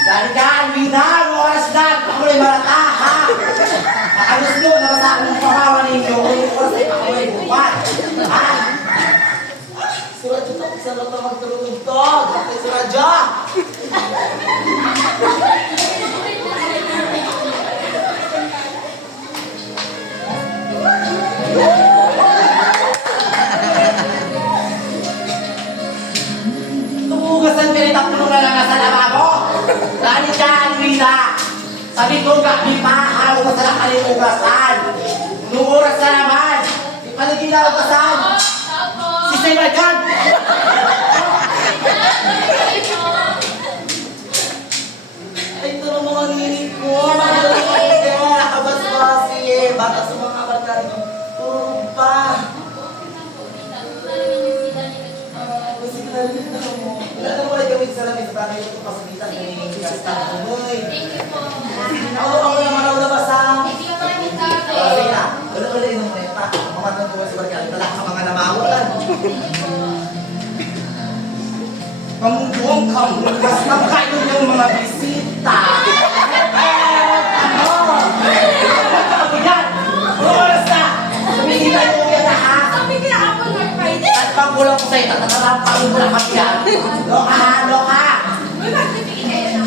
Dalikan, Mina! Oras na! Pakulay marata, ha? Nakalos nyo, nabasa akong pamawa ninyo. Oras ay pakulay buwan. Ha? Suradyo tapos sa lota magtulog-tog. Kapag suradyo! Tumugasan ka rin tapos na lang sa lababo. Dali dyan, Mina! Sabi ko, gabi pa, halo ka sa nakalimugasan. Nung oras na naman, di pa naging-nalugasan. Si Semagan! Ay, ito ng mga ninig ko. Magaling ka. Nakabas-basi eh. Bata sa mga kabarkari. Puro pa. Wala na wala gawin sa lamig sa bagay ito pasabitan ng ninigas na tuloy. Ako naman ako nabasang. Sige na, wala yung moneta. Mamatang tuwa sa barkali, wala ka mga namamulan. Pangbuong kamugas ng kayo yung mga bisita. Ano? Ako yan! Oras na! Sabihin kayo yan na ha? At pagkulang ko sa'yo, tatarampang mo lang yan. Loka ha, loka! Uy, magbibigay kayo na.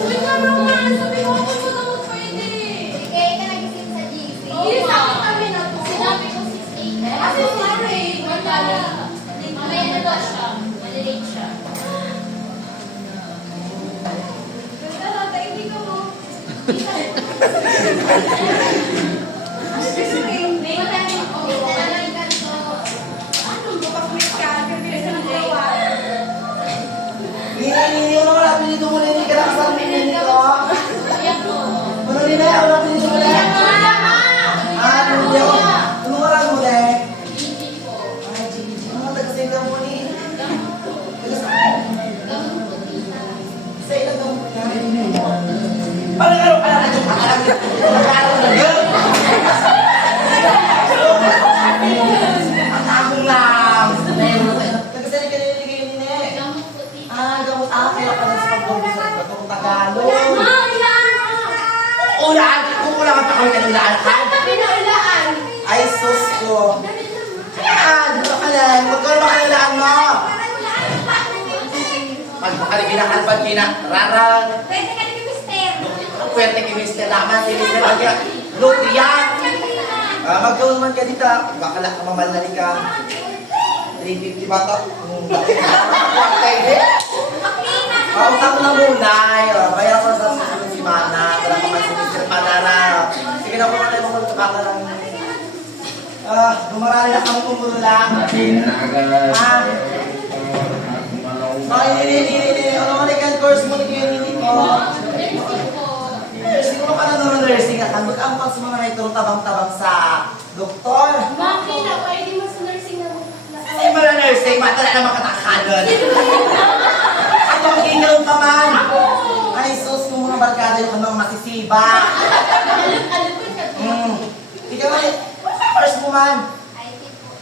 Uy, naman, sabi ko ako po daw pwede. Sige, ka nagising sa GC. Hindi, sabi kami na to. Sinabi ko 6 a.m. Kasi sorry, wala. Mamaya na ba siya? Malilate siya. Ganda lang, hindi ko mo. May maraming ko. Maraming kanto. Ano, mapag-wait ka, kaya sa gawa. Nini, ano wala pinito mo nini ka na kasama nini ko? Ayan po. Ano nini, wala pinito mo nini? Ano nini? Ano wala mo nini? Hindi po. Ay, Gigi, ano taga-save ka mo nini? Sa ilang gamot ka? Pag-araw ka na yung pakalagin. Pag-araw na yun. Ang akong lang. Taga-save ka nini nini? Gamot po, tita. Gamot kaya pala sa pag-gordo sa batong Tagalog. Ilaan! Ulaan! Kung ulaan pa kami kanulaan ka? Sabi na ilaan! Ay, sus ko. Dito ka lang. Huwag ka naman kanulaan mo. Pag makalibinan pag pinararang. Pwede ka ni Mister! Ang pwerte kay Mr. Laman, si Mr. Agya. Lutrian! Magkawin man ka dito. Bakala ka mamalali ka. 350 ba ito? Huwag kayo din. Utang na muna. Bayan ko sa susunod si Mana. Wala pa kasi Mr. Panara. Sige na po na tayo makulot ka lang. Gumarali na kami kumulo lang. Nini. Ano man ikan course mo ni Nini ko? Siguro ka na naman nursing at mag-ampang sa mga naituro tabang-tabang sa doktor. Maki na, pwede mo sa nursing na Ay, mga nursing, matala na makatakalan. Ako ang gingaw pa man. Ay, sus, kung mga barkada yung mga masisiba. Alipin ka to. Ikaw ba, first mo man. IT po.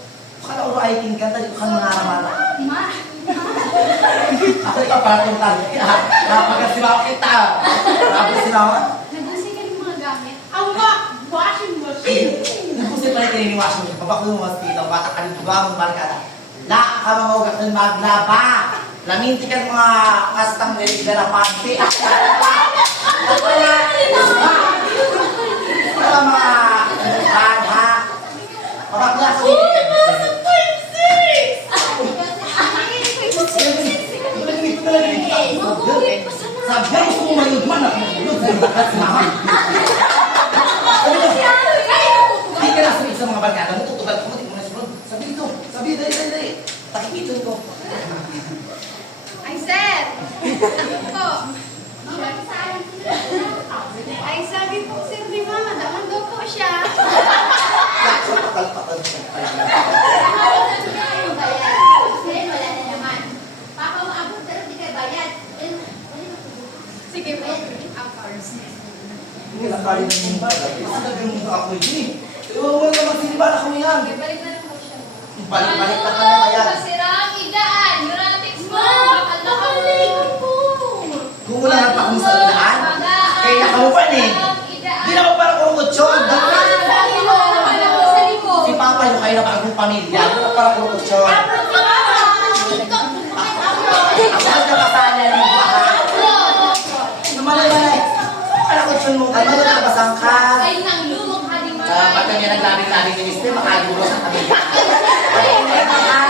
Baka na ulo aitin ka, tali ko ka mga ramala. Ma! Ako ikaw para itong tali. Napagasimaw kita. Napagasimaw. Nagusin ka ng mga gamit. Ang washing machine! Nagusin pa rin kininiwas mo. Pabaklo mo mas dito. Bata ka rin ba mong barkada. La ka mga ugat ng maglaba. Laminti ka ng mga kastang niligarapante. Ako na. Para mga ha. Pabakla ko. Sabi ko kung mayroon man ako. Hindi ka na sa mga barkada. Natutubal ko. Hindi mo na sunod. Sabi dito. Sabi, dali. Takipiton ko. Ay, sir! Ako po. Ay, sabi rin ng bagay. Kasi yung ako yun eh. Huwag na magsimba na kami yan. Balik na lang po siya. Balik-balik na kami kaya. Masirang idaan. Gratis mo. Bakal na kami. Kung wala na pa kami sa daan, kaya nakamupan eh. Di na ako parang kurukutson. Si Papa yung kayo na bagong pamilya. Di na parang kurukutson. Ako ang nakasalan mo ba ha? Namalay-malay. Anak kutson mo, kaya nakabasang ka. Ay, nang lumong haling Ba't kami naglabing-labing ni Mister, makagulo sa pamilya. Ay, hindi ka ha.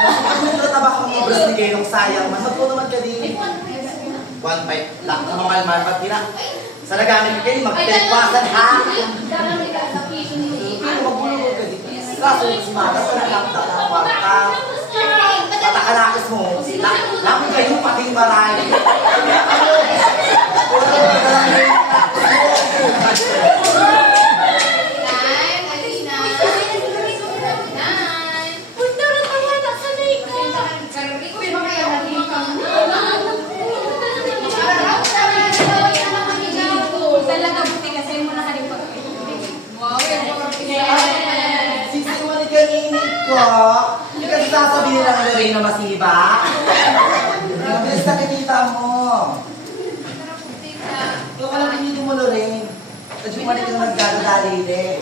Pag nagtataba kang obras ni Gaylong sayang, mas magpo naman ka din. 1.5 lang, namamalman, ba't di na? Sa nagamit kayo, magpilpasan ha. Pero magbulong ka din. Kaso, si Mata sa nakapta ng kwarta. Patakalakis mo, lang kayo pating maray. Ano? Talaga buti kasi mo na kalipag. Wow, Sisiwali kaninit ko. Hindi kasi sasabihin lang ng Reyna masiba. Mabilis na kinita mo. Ito ka lang pinito mo, Lorraine. Kasi mali ka na nagdadali din.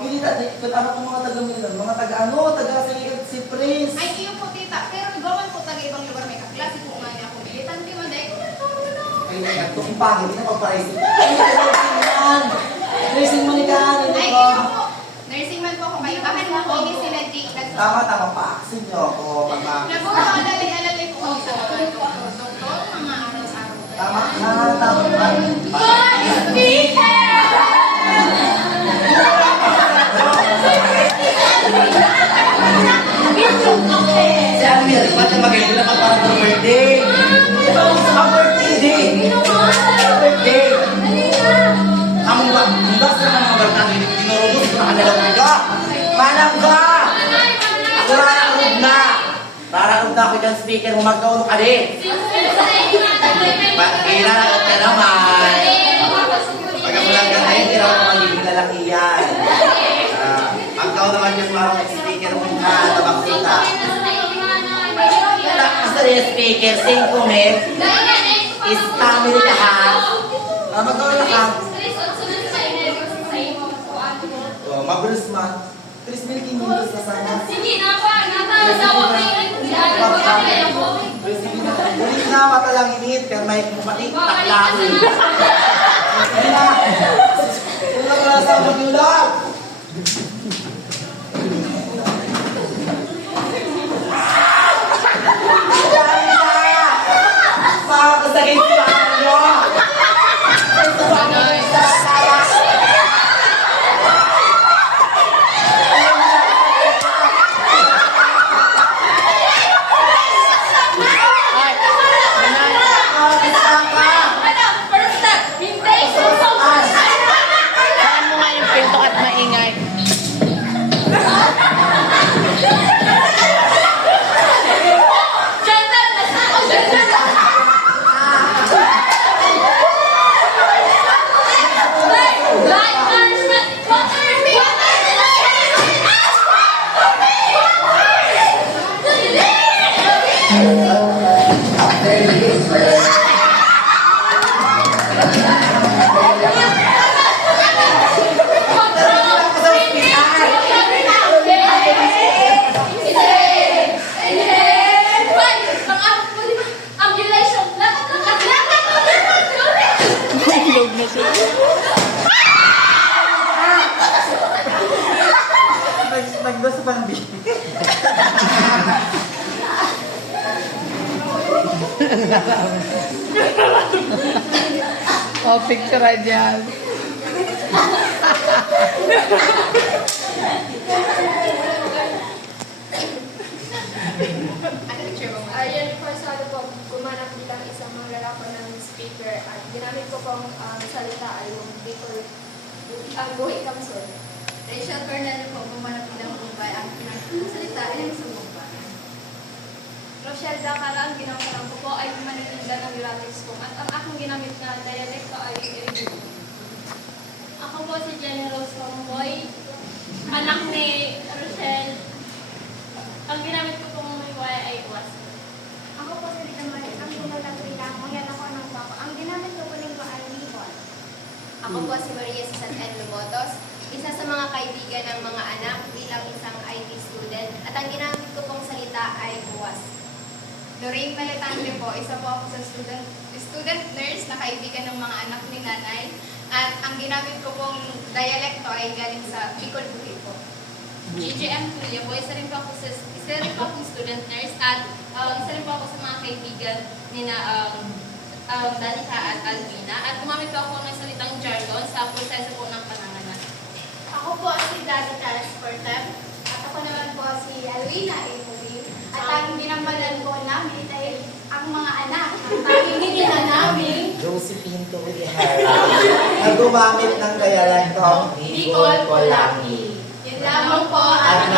Hindi tati, kung anak ng mga taga-Milan, mga taga-ano, taga-Sinigat si Prince. Ay, iyo po, tita. Pero gawan po taga ibang lugar may kaklase po nga niya ako. Militante man dahil kung Ay, ito kung pangit, hindi na pagpa-racing. Ay, racing yan. Racing mo ni Kahan, hindi Ay, ko. iyo po. Nursing man po ako kayo. Bakit na po hindi sila Jake? Tama, pa-action niyo ako. Nag-uulalay po ako sa doktor, mga araw-araw. Tama. Si Amir, ba't yung magaling na parang birthday? Di ba ako sa birthday day? Birthday. Among ba? Mundas na mga bartang tinurugos ko na kanila mga. Manang ka! Ako rarakob na! Rarakob na ako dyan speaker, humagaw ka din. Kailangan ka naman. Pag ako lang ganda, hindi na ako magiging lalakiyan. Magaw naman yung parang speaker mo ka, tabak kita. Basta rin speaker, 5 meg, is family ka ha. Magaw na ka. Mabilis man. 3 minutos na sana. Sige na pa, natasawa kayo. Ulit na, mata lang init, kaya may kumating taklain. Sige na. Wala ko na sa magulang. Makakasagay si Mario. Saan mo nga yung pinto at maingay? Hulog na siya. Nagdosa pa ng bibi. O, picture ay dyan. Ayan po sa ano po, gumanap bilang isang manggagawa ng speaker at ginamit ko pong salita ay yung Bicol, ang buhay kamson. Rachel Fernando po, bumanap bilang Mumbai. Ang pinagsalita ay ang sa Mumbai. Rochelle Dacara, ang ginagawa ko po ay Manilinda ng relatives ko. At ang aking ginamit na dialect ay Irigin. Ako po si Jenny Rose Tomboy, anak ni Rochelle. Ang ginamit ko pong wifi ay was. Ako po si Rita Marie, ang pinagtatuloy lang, yan ako ng papa. Ang ginamit ko po nito ay Libon. Ako po si Maria Susan Lubotos, isa sa mga kaibigan ng mga anak bilang isang IT student at ang ginamit ko pong salita ay buwas. Lorraine Paletante po, isa po ako sa student nurse na kaibigan ng mga anak ni nanay. At ang ginamit ko pong dialekto ay galing sa Bicol Bukid po. GGM Tulia po, isa rin po akong student nurse at isa rin po ako sa mga kaibigan ni Danica at Alvina. At gumamit po ako ng salitang jargon sa proseso po ng pananganak. Ako po si Danica Sportem. At ako naman po si Alwina Epoli. At ang ginambalan po namin ay ang mga anak. Ang tanging nila namin. Josephine Tuwihara na gumamit ng dialektong Bicol Polaki. Yun lamang po at